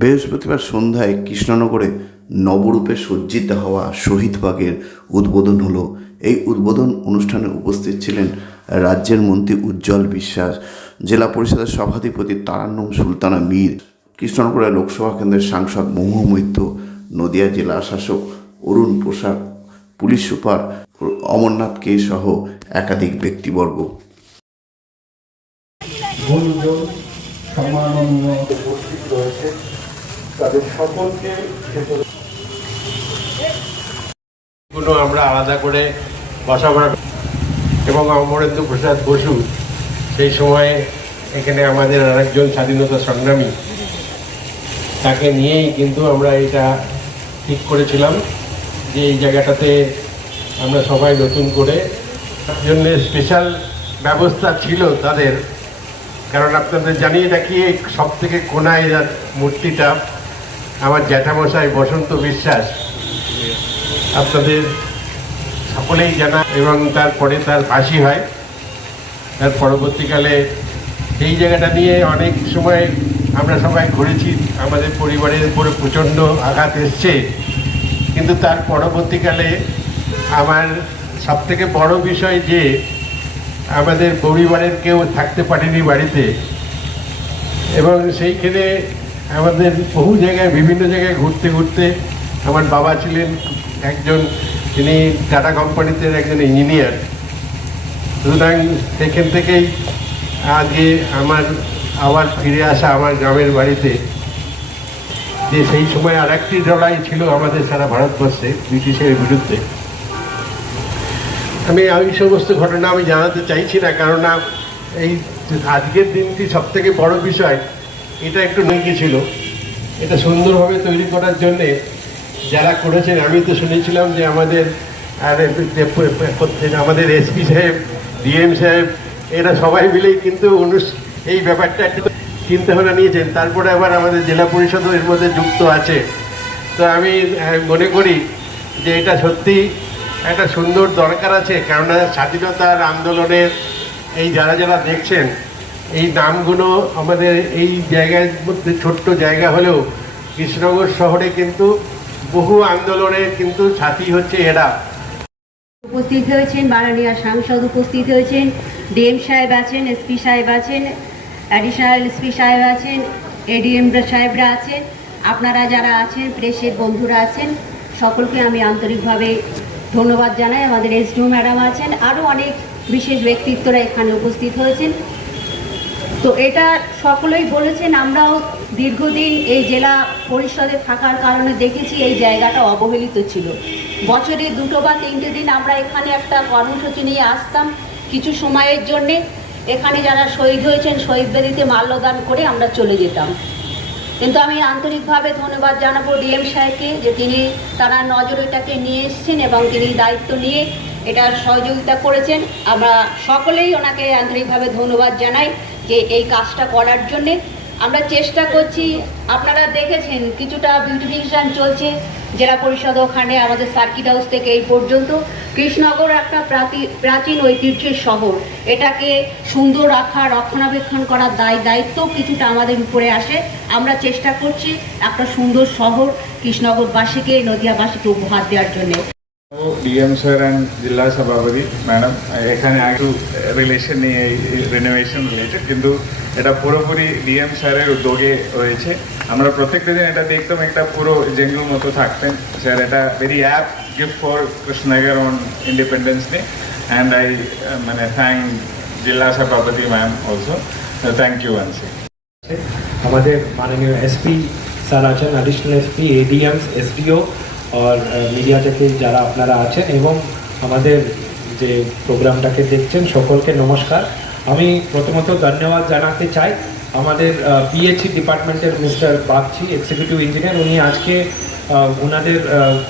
বৃহস্পতিবার সন্ধ্যায় কৃষ্ণনগরে নবরূপে সজ্জিত হওয়া শহীদবাগের উদ্বোধন হলো। এই উদ্বোধন অনুষ্ঠানে উপস্থিত ছিলেন রাজ্যের মন্ত্রী উজ্জ্বল বিশ্বাস, জেলা পরিষদের সভাধিপতি তারান্নম সুলতানা মীর, কৃষ্ণনগরের লোকসভা কেন্দ্রের সাংসদ মহুয়া মৈত্র, নদিয়া জেলা শাসক অরুণ প্রসাদ, পুলিশ সুপার অমরনাথ কে সহ একাধিক ব্যক্তিবর্গ। সম্মাননীয় উপস্থিত রয়েছে। তাদের সকলকে আমরা আলাদা করে বসাবার এবং অমরেন্দ্র প্রসাদ বসু সেই সময়ে এখানে আমাদের আরেকজন স্বাধীনতা সংগ্রামী, তাকে নিয়েই কিন্তু আমরা এটা ঠিক করেছিলাম যে এই জায়গাটাতে আমরা সবাই নতুন করে। তার জন্য স্পেশাল ব্যবস্থা ছিল তাদের। কারণ আপনাদের জানিয়ে রাখি সব থেকে কোনায় মূর্তিটা আমার জ্যাঠামশাই বসন্ত বিশ্বাস আপনাদের সকলেই জানা এবং তারপরে তার ফাঁসি হয়। তার পরবর্তীকালে এই জায়গাটা নিয়ে অনেক সময় আমরা সবাই ঘুরেছি, আমাদের পরিবারের উপরে প্রচণ্ড আঘাত এসছে। কিন্তু তার পরবর্তীকালে আমার সবথেকে বড় বিষয় যে আমাদের পরিবারের কেউ থাকতে পারেনি বাড়িতে এবং সেইখানে আমাদের বহু জায়গায়, বিভিন্ন জায়গায় ঘুরতে ঘুরতে আমার বাবা ছিলেন একজন, তিনি টাটা কোম্পানিতে একজন ইঞ্জিনিয়ার। সুতরাং সেখান থেকেই আজকে আমার, আবার ফিরে আসা আমার গ্রামের বাড়িতে। যে সেই সময় আর একটি লড়াই ছিল আমাদের সারা ভারতবর্ষে ব্রিটিশের বিরুদ্ধে। আমি ওই সমস্ত ঘটনা আমি জানাতে চাইছি না, কেননা এই আজকের দিনটি সব থেকে বড় বিষয়। এটা একটু নঙ্গি ছিল। এটা সুন্দরভাবে তৈরি করার জন্যে যারা করেছেন, আমি তো শুনেছিলাম যে আমাদের, আর আমাদের এসপি সাহেব, ডিএম সাহেব, এরা সবাই মিলেই কিন্তু এই ব্যাপারটা একটু চিন্তা ভাবনা নিয়েছেন। তারপরে আবার আমাদের জেলা পরিষদও এর মধ্যে যুক্ত আছে। তো আমি মনে করি যে এটা সত্যি একটা সুন্দর দরকার আছে, কেননা স্বাধীনতার আন্দোলনের এই যারা যারা দেখছেন এই নামগুলো আমাদের এই জায়গার মধ্যে ছোট্ট জায়গা হলেও কৃষ্ণনগর শহরে কিন্তু বহু আন্দোলনের কিন্তু সাথী হচ্ছে এরা। উপস্থিত হয়েছেন বারানিয়া সাংসদ, উপস্থিত হয়েছেন ডিএম সাহেব আছেন, এসপি সাহেব আছেন, অ্যাডিশনাল এসপি সাহেব আছেন, এডিএম সাহেবরা আছেন, আপনারা যারা আছেন, প্রেসের বন্ধুরা আছেন, সকলকে আমি আন্তরিকভাবে ধন্যবাদ জানাই। আমাদের এস এসডিও ম্যাডাম আছেন আরও অনেক বিশেষ ব্যক্তিত্বরা এখানে উপস্থিত হয়েছেন। তো এটা সকলেই বলেছেন, আমরাও দীর্ঘদিন এই জেলা পরিষদে থাকার কারণে দেখেছি এই জায়গাটা অবহেলিত ছিল। বছরে দুটো বা তিনটে দিন আমরা এখানে একটা কর্মসূচি নিয়ে আসতাম কিছু সময়ের জন্যে। এখানে যারা শহীদ হয়েছেন, শহীদ বেদিতে মাল্যদান করে আমরা চলে যেতাম। কিন্তু আমি আন্তরিকভাবে ধন্যবাদ জানাব ডিএম সাহেবকে যে তিনি তারা নজর এটাকে নিয়ে এসেছেন এবং তিনি দায়িত্ব নিয়ে এটার সহযোগিতা করেছেন। আমরা সকলেই ওনাকে আন্তরিকভাবে ধন্যবাদ জানাই। যে এই কাজটা করার জন্যে আমরা চেষ্টা করছি। আপনারা দেখেছেন কিছুটা বিউটিফিকেশান চলছে জেলা পরিষদ ওখানে, আমাদের সার্কিট হাউস থেকে এই পর্যন্ত। কৃষ্ণনগর একটা প্রাচীন ঐতিহ্যের শহর। এটাকে সুন্দর রাখা রক্ষণাবেক্ষণ করার দায়, দায়িত্ব কিছুটা আমাদের উপরে আসে। আমরা চেষ্টা করছি একটা সুন্দর শহর কৃষ্ণনগরবাসীকে, নদিয়াবাসীকে উপহার দেওয়ার জন্য। ডিএম স্যার অ্যান্ড জেলা সভাপতি ম্যাডাম এখানে একটু রিলেশন নিয়ে রিনোভেশন রিলেটেড কিন্তু এটা পুরোপুরি ডিএম স্যারের উদ্যোগে হয়েছে। আমরা প্রত্যেকটা দিন এটা দেখতাম, একটা পুরো জেঙ্গুর মতো থাকতেন। স্যার এটা very apt gift for Krishnanagar on independence day and I মানে থ্যাংক জেলা সভাপতি ma'am also thank you once আমাদের মাননীয় এসপি স্যার আছেন অ্যাডিশনাল এসপি এডিএমস এসডিও আর মিডিয়া থেকে যারা আপনারা আছেন এবং আমাদের যে প্রোগ্রামটাকে দেখছেন, সকলকে নমস্কার। আমি প্রথমত ধন্যবাদ জানাতে চাই আমাদের পিএইচই ডিপার্টমেন্টের মিস্টার বাগচি এক্সিকিউটিভ ইঞ্জিনিয়ার উনি আজকে ওনাদের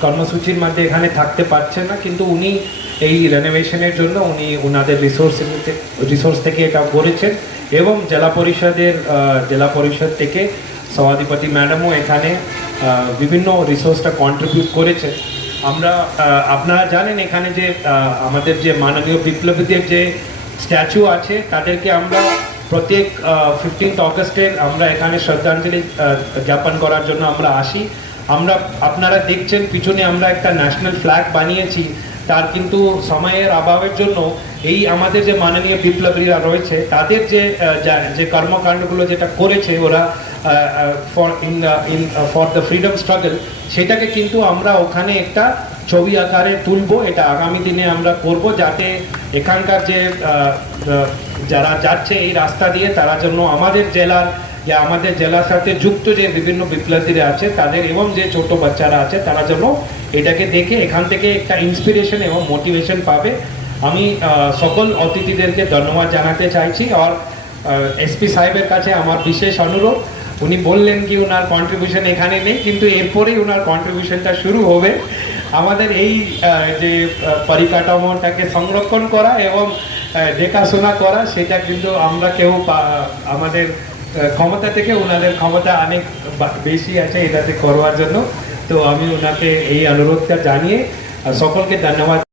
কর্মসূচির মধ্যে এখানে থাকতে পারছেন না, কিন্তু উনি এই রেনোভেশনের জন্য উনি ওনাদের রিসোর্স রিসোর্স থেকে এটা করেছেন এবং জেলা পরিষদের জেলা পরিষদ থেকে সভাধিপতি ম্যাডামও এখানে বিভিন্ন রিসোর্সটা কন্ট্রিবিউট করেছে। আমরা আপনারা জানেন এখানে যে আমাদের যে মাননীয় বিপ্লবীদের যে স্ট্যাচু আছে, তাদেরকে আমরা প্রত্যেক ফিফটিন্থ অগস্টের আমরা এখানে শ্রদ্ধাঞ্জলি জ্ঞাপন করার জন্য আমরা আসি। আমরা, আপনারা দেখছেন, পিছনে আমরা একটা ন্যাশনাল ফ্ল্যাগ বানিয়েছি। তার কিন্তু সময়ের অভাবের জন্য এই আমাদের যে মাননীয় বিপ্লবীরা রয়েছে, তাদের যে যে কর্মকাণ্ডগুলো যেটা করেছে ওরা for in in for the freedom struggle সেটাকে কিন্তু আমরা ওখানে একটা ছবি আকারে তুলবো, এটা আগামী দিনে আমরা করব, যাতে এখানকার যে যারা যাচ্ছে এই রাস্তা দিয়ে, তারা জন্য আমাদের জেলার, যে আমাদের জেলার সাথে যুক্ত যে বিভিন্ন বিপ্লবীরা আছে, তাদের এবং যে ছোট বাচ্চারা আছে, তারা যেন এটাকে দেখে এখান থেকে একটা ইন্সপিরেশন এবং মোটিভেশন পাবে। আমি সকল অতিথিদেরকে ধন্যবাদ জানাতে চাইছি আর এসপি সাহেবের কাছে আমার বিশেষ অনুরোধ। উনি বললেন কি ওনার কন্ট্রিবিউশন এখানে নেই, কিন্তু এরপরেই ওনার কন্ট্রিবিউশনটা শুরু হবে। আমাদের এই যে পরিকাঠামোটাকে সংরক্ষণ করা এবং দেখাশোনা করা, সেটা কিন্তু আমরা কেউ আমাদের ক্ষমতা থেকে ওনাদের ক্ষমতা অনেক বেশি আছে এটাতে করবার জন্য। তো আমি ওনাকে এই অনুরোধটা জানিয়ে সকলকে ধন্যবাদ